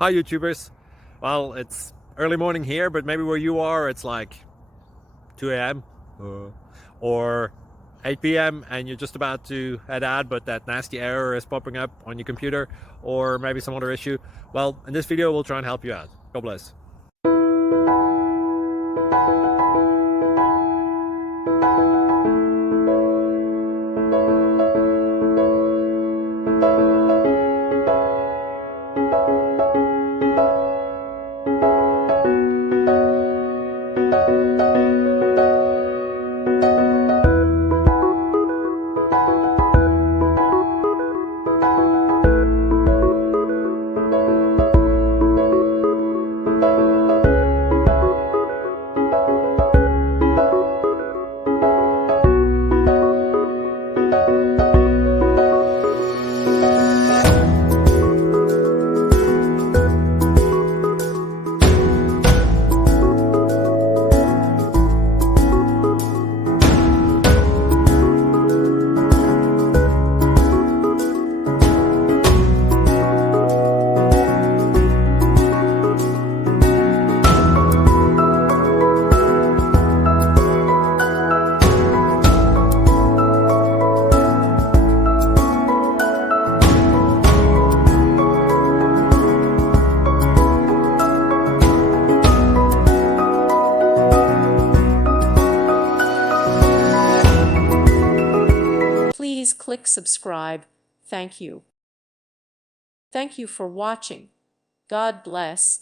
Hi YouTubers. Well, it's early morning here, but maybe where you are it's like 2 a.m. or 8 p.m. and you're just about to head out, but that nasty error is popping up on your computer, or maybe some other issue. Well, in this video we'll try and help you out. God bless. Please click subscribe. Thank you. Thank you for watching. God bless.